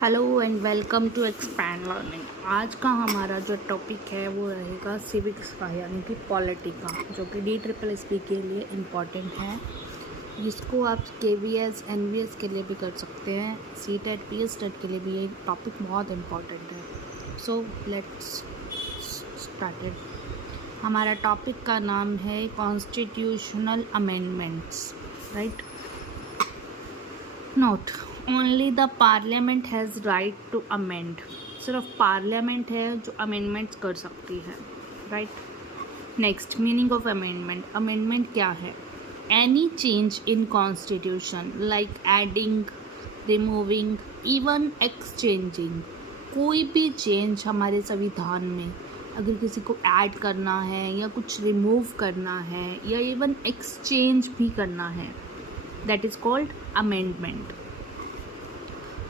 Hello and welcome to expand learning. आज का हमारा जो टॉपिक है वो रहेगा सिविक्स का, यानी कि पॉलिटी का, जो कि DSSS के लिए इम्पॉर्टेंट है, जिसको आप KVS NVS के लिए भी कर सकते हैं, CTET PSTET के लिए भी ये टॉपिक बहुत इम्पॉर्टेंट है। So let's started. हमारा टॉपिक का नाम है constitutional amendments, right. Note, only the parliament has right to amend. सिर्फ पार्लियामेंट है जो अमेंडमेंट्स कर सकती है, right. Next, meaning of amendment. Amendment क्या है? Any change in constitution like adding, removing, even exchanging. कोई भी चेंज हमारे संविधान में अगर किसी को ऐड करना है या कुछ रिमूव करना है या इवन एक्सचेंज भी करना है, that is called amendment.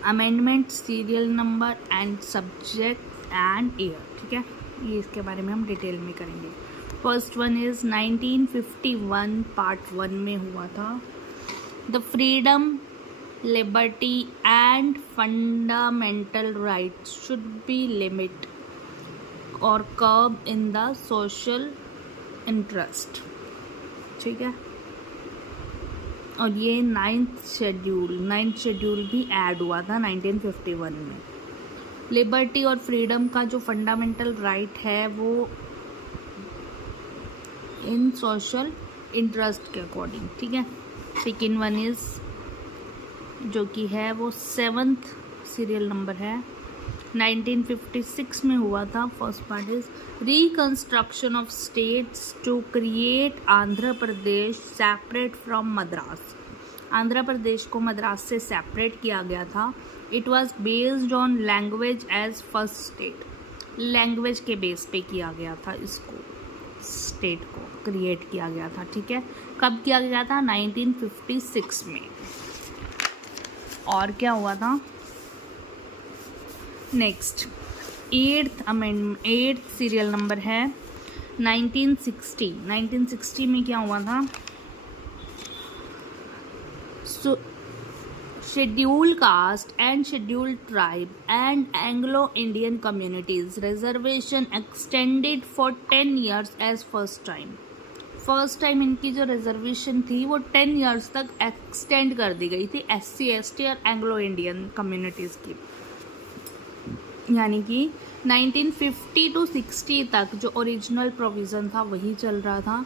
Amendment, serial number and subject and year, ठीक है। ये इसके बारे में हम डिटेल में करेंगे। फर्स्ट वन इज़ 1951 पार्ट 1 में हुआ था। The freedom, liberty and fundamental rights should be limit और कर्ब इन द सोशल इंटरेस्ट, ठीक है। और ये नाइन्थ शेड्यूल भी ऐड हुआ था 1951 में। लिबर्टी और फ्रीडम का जो फंडामेंटल राइट है वो इन सोशल इंटरेस्ट के अकॉर्डिंग, ठीक है। सेकेंड वन इज जो कि है वो 7th सीरियल नंबर है, 1956 में हुआ था। First part is reconstruction of states to create Andhra Pradesh separate from Madras. Andhra Pradesh को मद्रास से सेपरेट किया गया था। It was based on language as first state. Language के बेस पे किया गया था, इसको स्टेट को क्रिएट किया गया था, ठीक है। कब किया गया था? 1956 में। और क्या हुआ था? नेक्स्ट, 8th सीरियल नंबर है 1960 में क्या हुआ था? Schedule caste and schedule tribe and Anglo Indian communities reservation extended for 10 years as first time इनकी जो रिजर्वेशन थी वो 10 years तक एक्सटेंड कर दी गई थी SC ST और एंग्लो इंडियन कम्युनिटीज़ की। यानी कि 1950 to 60 तक जो ओरिजिनल प्रोविज़न था वही चल रहा था।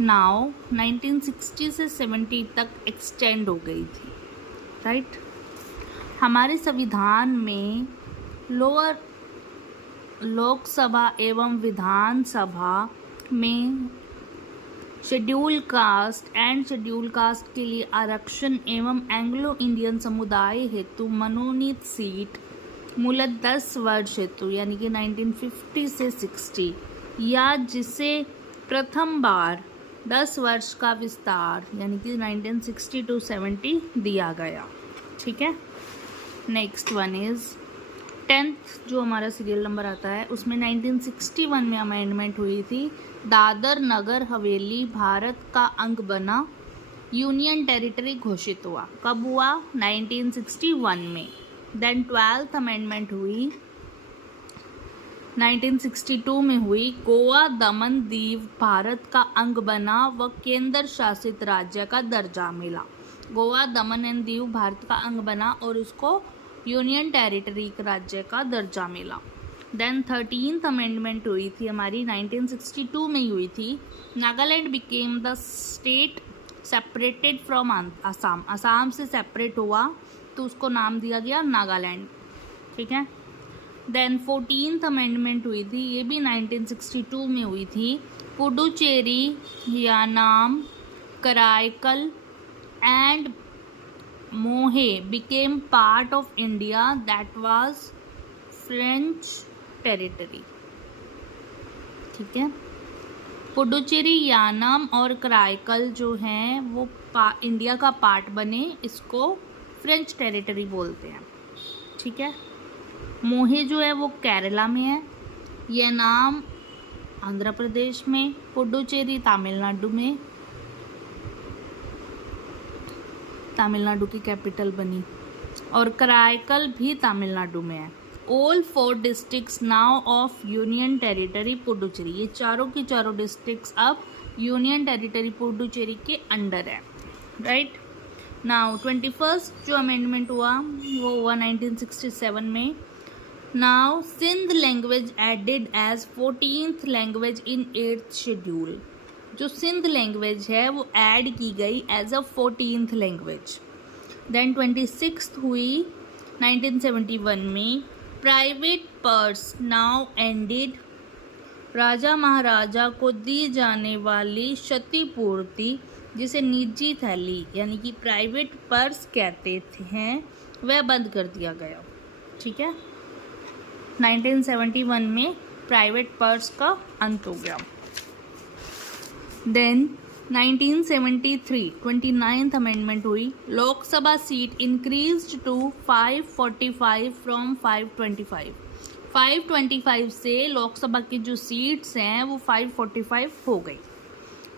नाउ 1960 से 70 तक एक्सटेंड हो गई थी, राइट। हमारे संविधान में लोअर लोकसभा एवं विधानसभा में schedule caste and schedule caste के लिए आरक्षण एवं एंग्लो इंडियन समुदाय हेतु मनोनीत सीट मूलतः 10 वर्ष हेतु, यानी कि 1950 से 60, या जिसे प्रथम बार 10 वर्ष का विस्तार यानी कि 1960 to 70 दिया गया, ठीक है। नेक्स्ट वन इज 10th जो हमारा सीरियल नंबर आता है उसमें 1961 में अमेंडमेंट हुई थी। दादर नगर हवेली भारत का अंग बना, यूनियन टेरिटरी घोषित हुआ। कब हुआ? 1961 में। देन 12th अमेंडमेंट हुई 1962 में हुई। गोवा दमन दीव भारत का अंग बना व केंद्र शासित राज्य का दर्जा मिला। गोवा दमन एंड दीव भारत का अंग बना और उसको यूनियन टेरिटरी राज्य का दर्जा मिला। देन 13th अमेंडमेंट हुई थी हमारी 1962 में हुई थी। Nagaland became the state separated from Assam. Assam से सेपरेट हुआ तो उसको नाम दिया गया नागालैंड, ठीक है। देन 14th अमेंडमेंट हुई थी, ये भी 1962 में हुई थी। पुडुचेरी, यानाम, कराईकल एंड मोहे became part of India that was French territory, ठीक है। पुडुचेरी, यानाम और कराईकल जो हैं वो इंडिया का पार्ट बने, इसको फ्रेंच टेरिटरी बोलते हैं, ठीक है। मोहे जो है वो केरला में है, यानाम आंध्र प्रदेश में, पुडुचेरी तमिलनाडु में, तमिलनाडु की कैपिटल बनी, और कराईकल भी तमिलनाडु में है। All 4 districts now of union territory Puducherry, ये चारों की चारों डिस्ट्रिक्ट्स अब यूनियन टेरिटरी पुडुचेरी के अंडर है, राइट। नाउ 21st जो अमेंडमेंट हुआ वो हुआ 1967 में। Now Sindh language added as 14th language in 8th schedule, जो सिंध लैंग्वेज है वो ऐड की गई as a 14th language. Then 26th हुई 1971 में। प्राइवेट पर्स नाउ एंडेड, राजा महाराजा को दी जाने वाली क्षतिपूर्ति जिसे निजी थैली यानी कि प्राइवेट पर्स कहते हैं वह बंद कर दिया गया, ठीक है। 1971 में प्राइवेट पर्स का अंत हो गया। देन 1973 29th अमेंडमेंट हुई। Lok Sabha seat increased to 545 from 525। 525 से लोकसभा की जो सीट्स हैं वो 545 हो गई।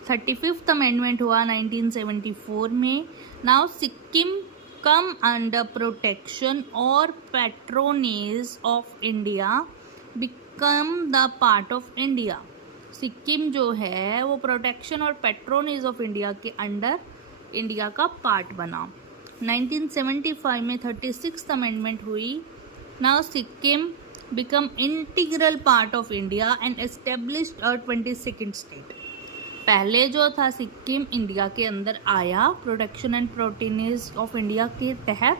35th अमेंडमेंट हुआ 1974 में। Now Sikkim come under protection और patronage of India become the part of India. Sikkim जो है वो प्रोटेक्शन और पैट्रोनेज ऑफ इंडिया के अंडर इंडिया का पार्ट बना। 1975 में 36th अमेंडमेंट हुई। Now Sikkim become integral part of India and established a 22nd state. पहले जो था सिक्किम इंडिया के अंदर आया protection and patronage of India के तहत,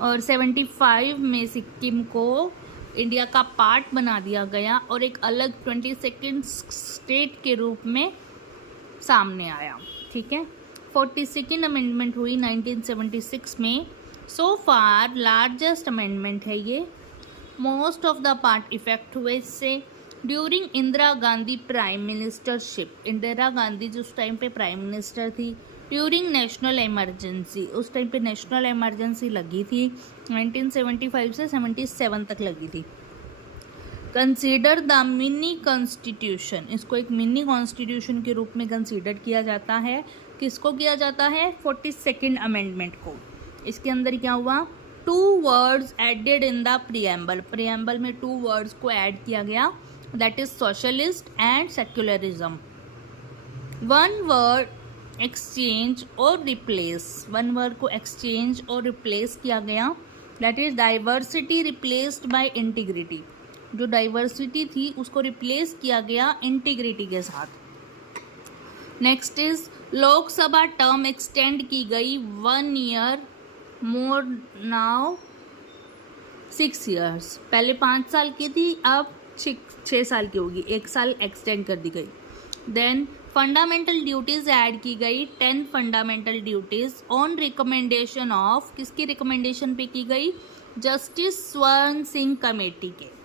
और 75 में सिक्किम को इंडिया का पार्ट बना दिया गया और एक अलग 22nd स्टेट के रूप में सामने आया, ठीक है। 42nd अमेंडमेंट हुई 1976 में। सो फार लार्जेस्ट अमेंडमेंट है ये। Most of the part effect हुए इससे। During Indira Gandhi prime ministership, Indira Gandhi जो उस टाइम पे प्राइम मिनिस्टर थी। ड्यूरिंग नेशनल इमरजेंसी, उस टाइम पे नेशनल इमरजेंसी लगी थी 1975 से 77 तक लगी थी। कंसीडर द मिनी कॉन्स्टिट्यूशन, इसको एक मिनी कॉन्स्टिट्यूशन के रूप में कंसीडर किया जाता है। किसको किया जाता है? 42nd अमेंडमेंट को। इसके अंदर क्या हुआ? 2 words added in the preamble, preamble में 2 वर्ड्स को ऐड किया गया, that is socialist and secularism. 1 word exchange और रिप्लेस, 1 वर्ड को एक्सचेंज और रिप्लेस किया गया, that is diversity replaced by integrity. जो डाइवर्सिटी थी उसको रिप्लेस किया गया इंटीग्रिटी के साथ। Next is Lok Sabha term extend की गई 1 ईयर मोर, नाउ 6 ईयर्स। पहले 5 साल की थी, अब 6 साल की होगी, 1 साल एक्सटेंड कर दी गई। देन फंडामेंटल ड्यूटीज ऐड की गई, 10 fundamental duties on recommendation of, किसकी रिकमेंडेशन पे की गई? जस्टिस स्वर्ण सिंह कमेटी के।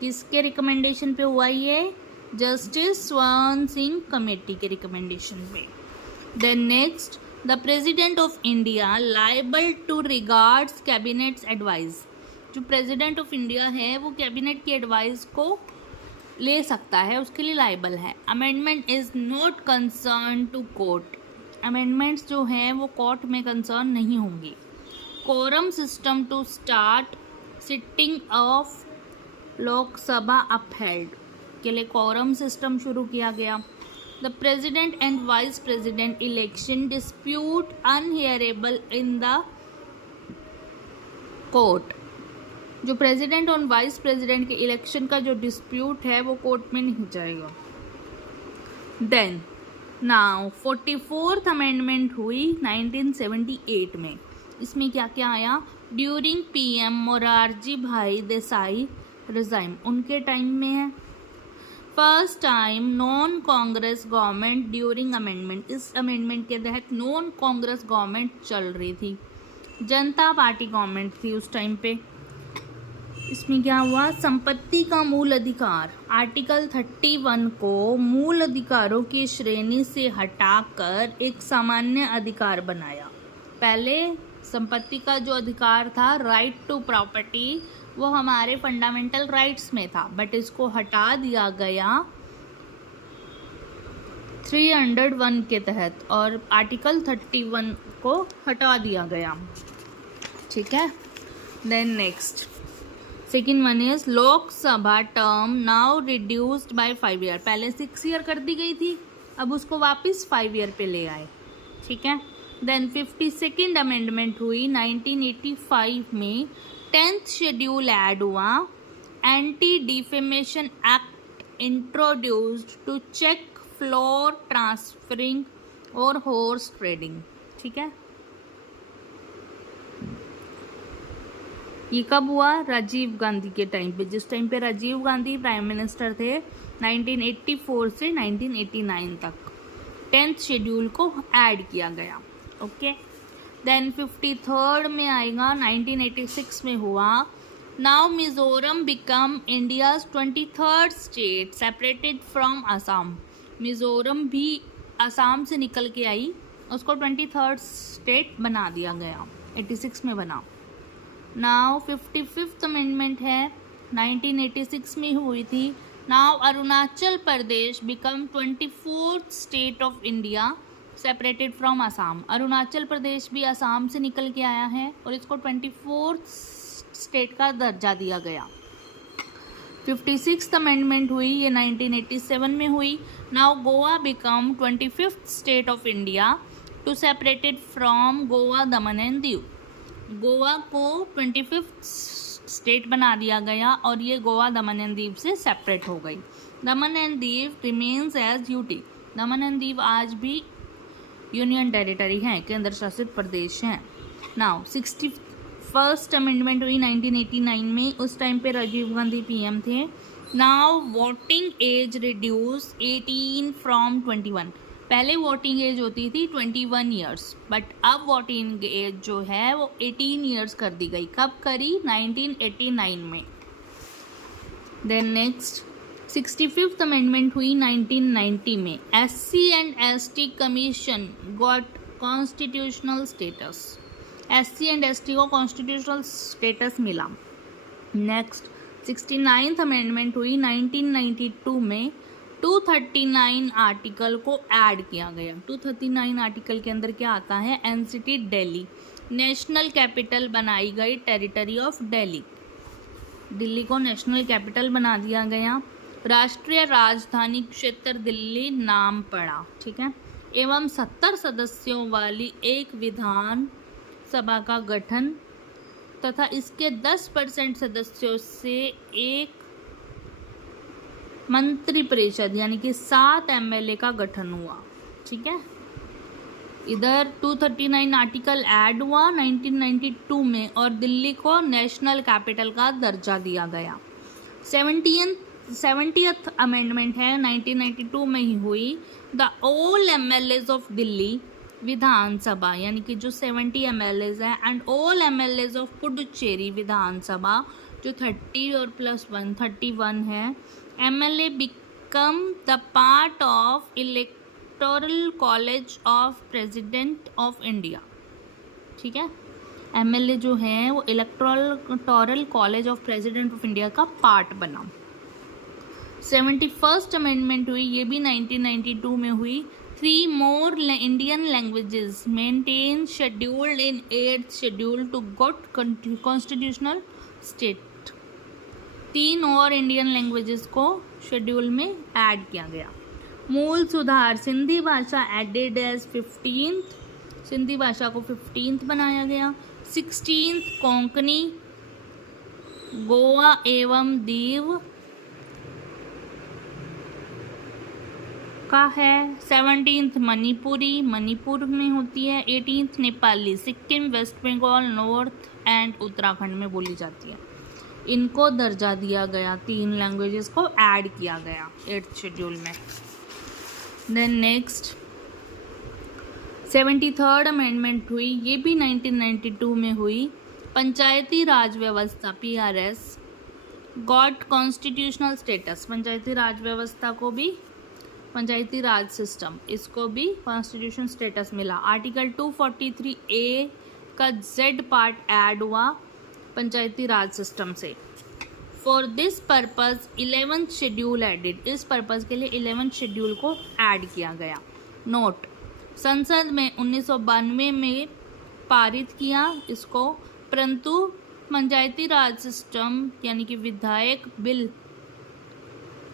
किसके रिकमेंडेशन पे हुआ ये? जस्टिस स्वर्ण सिंह कमेटी के रिकमेंडेशन पे। Then next, the president of India liable to regards cabinets advice. जो प्रेसिडेंट ऑफ इंडिया है वो कैबिनेट की एडवाइस को ले सकता है, उसके लिए लायबल है। Amendment is not concern to court, amendments जो हैं वो कोर्ट में कंसर्न नहीं होंगी। Quorum system to start sitting of Lok Sabha upheld, के लिए कोरम सिस्टम शुरू किया गया। The president and vice president election dispute unhearable in the court. जो प्रेसिडेंट और वाइस प्रेसिडेंट के इलेक्शन का जो डिस्प्यूट है वो कोर्ट में नहीं जाएगा। देन नाउ 44th अमेंडमेंट हुई 1978 में। इसमें क्या क्या आया? ड्यूरिंग पीएम मोरारजी भाई देसाई रिजाइन, उनके टाइम में है। First time non Congress government during amendment, इस अमेंडमेंट के तहत नॉन कांग्रेस गवर्नमेंट चल रही थी, जनता पार्टी गवर्नमेंट थी उस टाइम पे। इसमें क्या हुआ? संपत्ति का मूल अधिकार, आर्टिकल 31 को मूल अधिकारों की श्रेणी से हटाकर एक सामान्य अधिकार बनाया। पहले संपत्ति का जो अधिकार था, राइट टू प्रॉपर्टी, वो हमारे फंडामेंटल राइट्स में था, बट इसको हटा दिया गया 301 के तहत और आर्टिकल 31 को हटा दिया गया। ठीक है। Then next second one is Lok Sabha term now reduced by 5 year. पहले 6 ईयर कर दी गई थी, अब उसको वापस 5 ईयर पे ले आए, ठीक है। देन 52nd अमेंडमेंट हुई 1985 में, 10th शेड्यूल ऐड हुआ, anti defamation act introduced to check floor transferring और हॉर्स ट्रेडिंग, ठीक है। ये कब हुआ? राजीव गांधी के टाइम पे, जिस टाइम पे राजीव गांधी प्राइम मिनिस्टर थे 1984 से 1989 तक 10th शेड्यूल को ऐड किया गया, ओके। देन 53rd में आएगा 1986 में हुआ, now Mizoram become India's 23rd state separated from Assam. Mizoram भी असम से निकल के आई, उसको 23rd स्टेट बना दिया गया, 86 में बना। नाउ 55th अमेंडमेंट है 1986 में हुई थी, now Arunachal Pradesh become 24th state of India separated from Assam. Arunachal Pradesh भी असम से निकल के आया है और इसको 24th स्टेट का दर्जा दिया गया। 56th अमेंडमेंट हुई, ये 1987 में हुई, now Goa become 25th state of India to separated from Goa Daman and Diu. Goa को 25th स्टेट बना दिया गया और ये गोवा दमन एंड दीव से सेपरेट हो गई। Daman and Diu remains as UT. Daman and Diu आज भी यूनियन टेरिटरी हैं, केंद्र शासित प्रदेश हैं। नाउ 61st अमेंडमेंट हुई 1989 में, उस टाइम पे राजीव गांधी पीएम थे। Now voting age reduce 18 from 21। पहले वोटिंग एज होती थी 21 ईयर्स, बट अब वोटिंग एज जो है वो 18 ईयर्स कर दी गई। कब करी? 1989 में। देन नेक्स्ट 65th अमेंडमेंट हुई 1990 में, SC and ST commission got constitutional status. SC and ST को कॉन्स्टिट्यूशनल स्टेटस मिला। नेक्स्ट 69th अमेंडमेंट हुई 1992 में, 239 आर्टिकल को ऐड किया गया। 239 आर्टिकल के अंदर क्या आता है? NCT दिल्ली नेशनल कैपिटल बनाई गई, टेरिटरी ऑफ दिल्ली। दिल्ली को नेशनल कैपिटल बना दिया गया। राष्ट्रीय राजधानी क्षेत्र दिल्ली नाम पड़ा, ठीक है। एवं 70 सदस्यों वाली एक विधान सभा का गठन तथा इसके 10% सदस्यों से एक मंत्री परिषद यानी कि 7 MLA का गठन हुआ, ठीक है। इधर 239 आर्टिकल ऐड हुआ 1992 में और दिल्ली को नेशनल कैपिटल का दर्जा दिया गया। 70th अमेंडमेंट है 1992 में ही हुई। The all MLAs of Delhi Vidhan Sabha यानी कि जो 70 MLAs हैं and all MLAs of Puducherry Vidhan Sabha जो 30 और +1 31 है, MLA become the part of electoral college of president of India, ठीक है। MLA जो है वो electoral college of president of India का पार्ट बना। 71st अमेंडमेंट हुई, ये भी 1992 में हुई। 3 more Indian languages maintain scheduled in 8th schedule to got constitutional state. 3 और इंडियन लैंग्वेजेस को शेड्यूल में ऐड किया गया। मूल सुधार, सिंधी भाषा एडेड एज 15th, सिंधी भाषा को 15th बनाया गया। 16th कोंकणी, गोवा एवं दीव का है। 17th मणिपुरी, मणिपुर में होती है। 18th Nepali, Sikkim, West Bengal, north and Uttarakhand में बोली जाती है। इनको दर्जा दिया गया, 3 लैंग्वेजेस को ऐड किया गया 8th शेड्यूल में। देन नेक्स्ट 73rd अमेंडमेंट हुई, ये भी 1992 में हुई। पंचायती राज व्यवस्था PRS गॉट कॉन्स्टिट्यूशनल स्टेटस। पंचायती राज व्यवस्था को भी, पंचायती राज सिस्टम, इसको भी कॉन्स्टिट्यूशन स्टेटस मिला। आर्टिकल 243A का Z पार्ट ऐड हुआ पंचायती राज सिस्टम से। For this purpose 11th schedule added, इस पर्पज़ के लिए 11th शेड्यूल को ऐड किया गया। नोट, संसद में 1992 में पारित किया इसको, परंतु पंचायती राज सिस्टम यानी कि विधायक बिल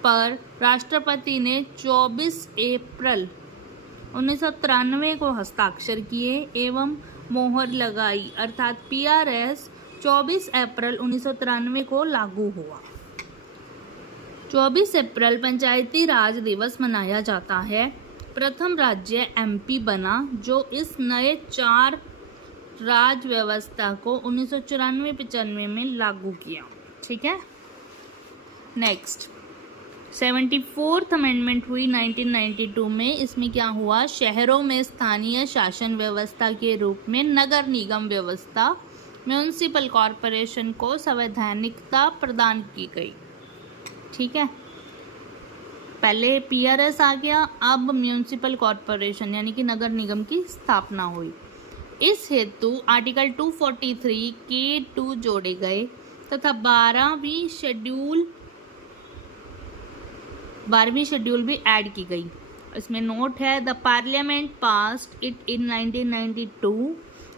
पर राष्ट्रपति ने 24 अप्रैल 1993 को हस्ताक्षर किए एवं मोहर लगाई, अर्थात PRS 24 अप्रैल 1993 को लागू हुआ। 24 अप्रैल पंचायती राज दिवस मनाया जाता है। प्रथम राज्य MP बना जो इस नए 4 राज व्यवस्था को 1994-95 में लागू किया। ठीक है, नेक्स्ट 74th अमेंडमेंट हुई 1992 में। इसमें क्या हुआ, शहरों में स्थानीय शासन व्यवस्था के रूप में नगर निगम व्यवस्था म्यूनिसिपल कॉरपोरेशन को संवैधानिकता प्रदान की गई। ठीक है, पहले PRS आ गया, अब म्यूनिसिपल कॉरपोरेशन यानी कि नगर निगम की स्थापना हुई। इस हेतु आर्टिकल 243 K2 जोड़े गए तथा 12वीं शेड्यूल भी ऐड की गई। इसमें नोट है, the parliament passed it in 1992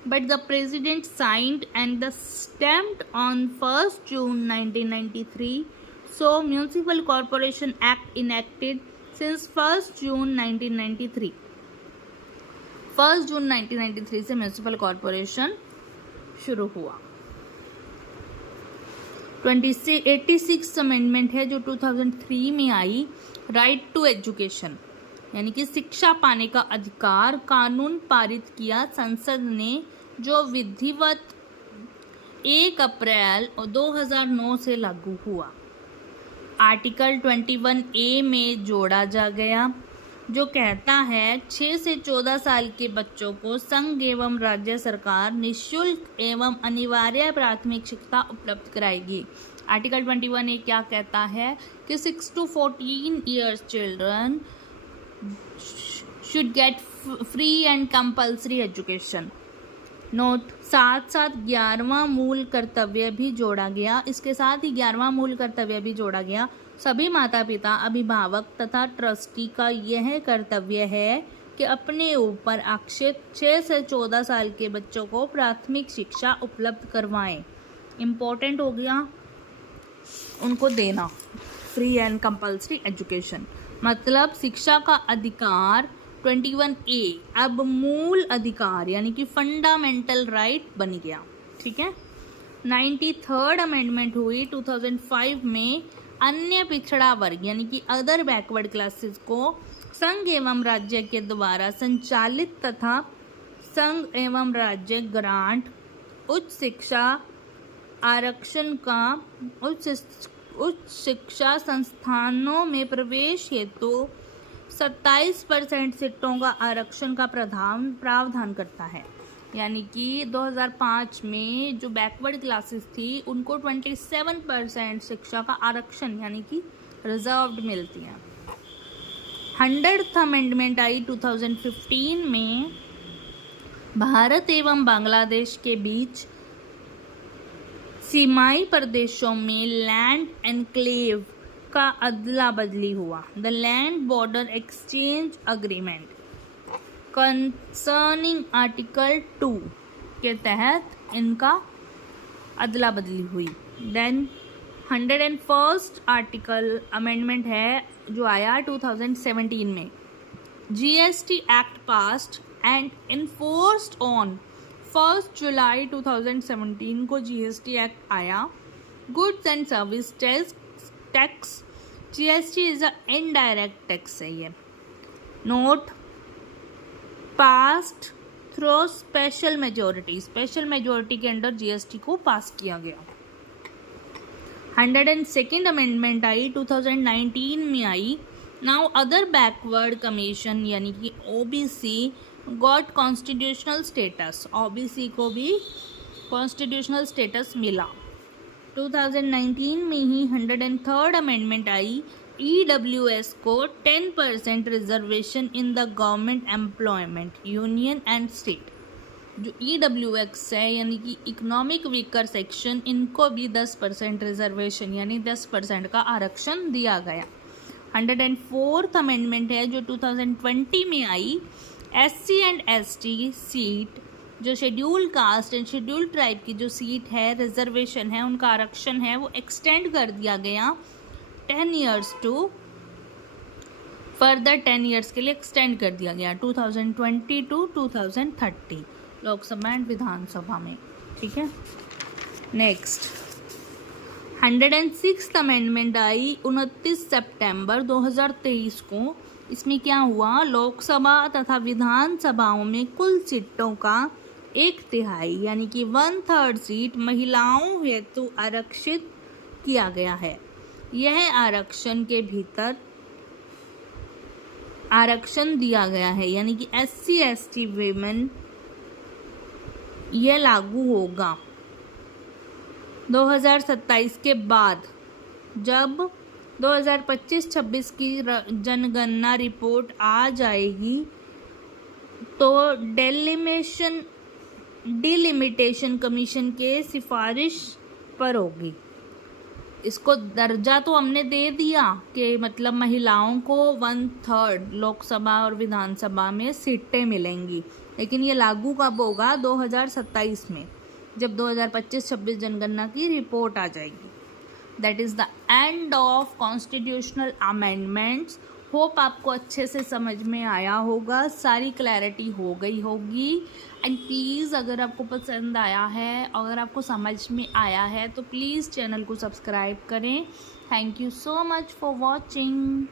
but the president signed and the stamped on 1 June 1993, so Municipal Corporation Act enacted since 1 June 1993। 1 जून 1993 से म्यूनिसिपल कॉरपोरेशन शुरू हुआ। 86 अमेंडमेंट है जो 2003 में आई। राइट टू एजुकेशन यानी कि शिक्षा पाने का अधिकार कानून पारित किया संसद ने, जो विधिवत 1 अप्रैल 2009 से लागू हुआ। आर्टिकल 21A में जोड़ा जा गया जो कहता है 6 से 14 साल के बच्चों को संघ एवं राज्य सरकार निःशुल्क एवं अनिवार्य प्राथमिक शिक्षा उपलब्ध कराएगी। आर्टिकल 21A क्या कहता है कि 6 to 14 years children should get free and compulsory education। Note, साथ साथ 11वां मूल कर्तव्य भी जोड़ा गया। इसके साथ ही 11वां मूल कर्तव्य भी जोड़ा गया। सभी माता पिता, अभिभावक तथा ट्रस्टी का यह कर्तव्य है कि अपने ऊपर आश्रित 6 से 14 साल के बच्चों को प्राथमिक शिक्षा उपलब्ध करवाएं। इम्पोर्टेंट हो गया उनको देना फ्री एंड कंपल्सरी एजुकेशन, मतलब शिक्षा का अधिकार 21A अब मूल अधिकार यानी कि फंडामेंटल राइट बन गया। ठीक है, 93rd अमेंडमेंट हुई 2005 में। अन्य पिछड़ा वर्ग यानी कि अदर बैकवर्ड क्लासेस को संघ एवं राज्य के द्वारा संचालित तथा संघ एवं राज्य ग्रांट उच्च शिक्षा आरक्षण का उच्च शिक्षा संस्थानों में प्रवेश हेतु 27% सीटों का आरक्षण का प्रावधान करता है। यानी कि 2005 में जो बैकवर्ड क्लासेस थी उनको 27% शिक्षा का आरक्षण यानी कि रिजर्व्ड मिलती है। 100th अमेंडमेंट आई 2015 में। भारत एवं बांग्लादेश के बीच सीमाई प्रदेशों में लैंड एनक्लेव का अदला बदली हुआ। The land border exchange agreement concerning article 2 के तहत इनका अदला बदली हुई। देन 101st आर्टिकल अमेंडमेंट है जो आया 2017 में। GST act passed and enforced on 1 जुलाई 2017 को GST एक्ट आया। Goods and service tax GST is a indirect tax है ये। Note, passed through special majority के अंडर GST को पास किया गया। 102nd अमेंडमेंट आई 2019 में आई। नाउ अदर बैकवर्ड कमीशन यानी कि OBC got constitutional status. OBC को भी कॉन्स्टिट्यूशनल स्टेटस मिला। 2019 में ही 103rd अमेंडमेंट आई। EWS को 10% reservation in the government employment union and state. जो EWS है यानी कि इकोनॉमिक वीकर सेक्शन, इनको भी 10% रिजर्वेशन यानी 10% का आरक्षण दिया गया। 104th अमेंडमेंट है जो 2020 में आई। SC एंड ST सीट जो schedule caste and schedule tribe की जो सीट है, रिजर्वेशन है, उनका आरक्षण है, वो एक्सटेंड कर दिया गया 10 ईयर्स टू फर्दर 10 ईयर्स के लिए एक्सटेंड कर दिया गया 2020 टू 2030 लोकसभा एंड विधानसभा में। ठीक है। नेक्स्ट 106th अमेंडमेंट आई 29 सितंबर 2023 को। इसमें क्या हुआ, लोकसभा तथा विधानसभाओं में कुल सीटों का 1/3 यानी कि 1/3 सीट महिलाओं हेतु आरक्षित किया गया है। यह आरक्षण के भीतर आरक्षण दिया गया है, यानी कि SC ST वीमेन यह लागू होगा 2027 के बाद, जब 2025-26 की जनगणना रिपोर्ट आ जाएगी तो डिलिमिटेशन कमीशन के सिफारिश पर होगी। इसको दर्जा तो हमने दे दिया कि मतलब महिलाओं को 1/3 लोकसभा और विधानसभा में सीटें मिलेंगी, लेकिन ये लागू कब होगा, 2027 में, जब 2025-26 जनगणना की रिपोर्ट आ जाएगी। That is the end of constitutional amendments. Hope आपको अच्छे से समझ में आया होगा, सारी क्लैरिटी हो गई होगी। एंड प्लीज़ अगर आपको पसंद आया है, अगर आपको समझ में आया है तो प्लीज़ चैनल को सब्सक्राइब करें। Thank you so much for watching.